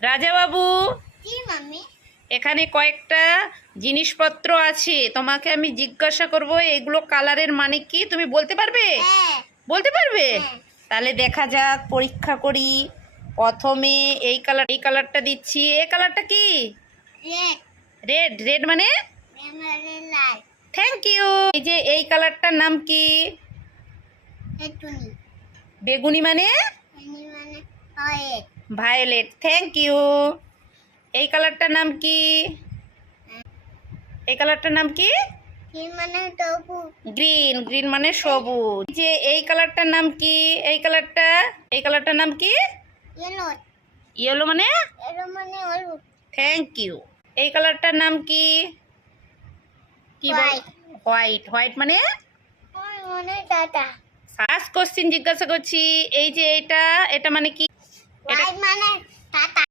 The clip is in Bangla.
রাজা বাবু, কি মাম্মি? এখানে কয়েকটা জিনিসপত্র আছে, তোমাকে আমি জিজ্ঞাসা করব এগুলো কালারের মানে কি, তুমি বলতে পারবে? হ্যাঁ। বলতে পারবে? হ্যাঁ। তাহলে দেখা যাক, পরীক্ষা করি। প্রথমে এই কালারটা দিচ্ছি। এই কালারটা কি? রেড। রেড। রেড মানে? মানে লাল। Thank you. এই যে এই কালারটার নাম কি? বেগুনি। বেগুনি মানে? এনি মানে হোয়াইট। ভায়োলেট। Thank you. এই কালারটার নাম কি? এই কালারটার নাম কি? কি মানে সবুজ। গ্রিন। গ্রিন মানে সবুজ। এই যে এই কালারটার নাম কি? এই কালারটার নাম কি? ইয়েলো। ইয়েলো মানে? ইয়েলো মানে হলুদ। Thank you. এই কালারটার নাম কি? কি বল? White. হোয়াইট। হোয়াইট মানে? মানে টাটা। ফার্স্ট কোশ্চেন জিজ্ঞাসা করছি, এই যে এটা, এটা মানে কি? এটা হোয়াইট মানে টাটা।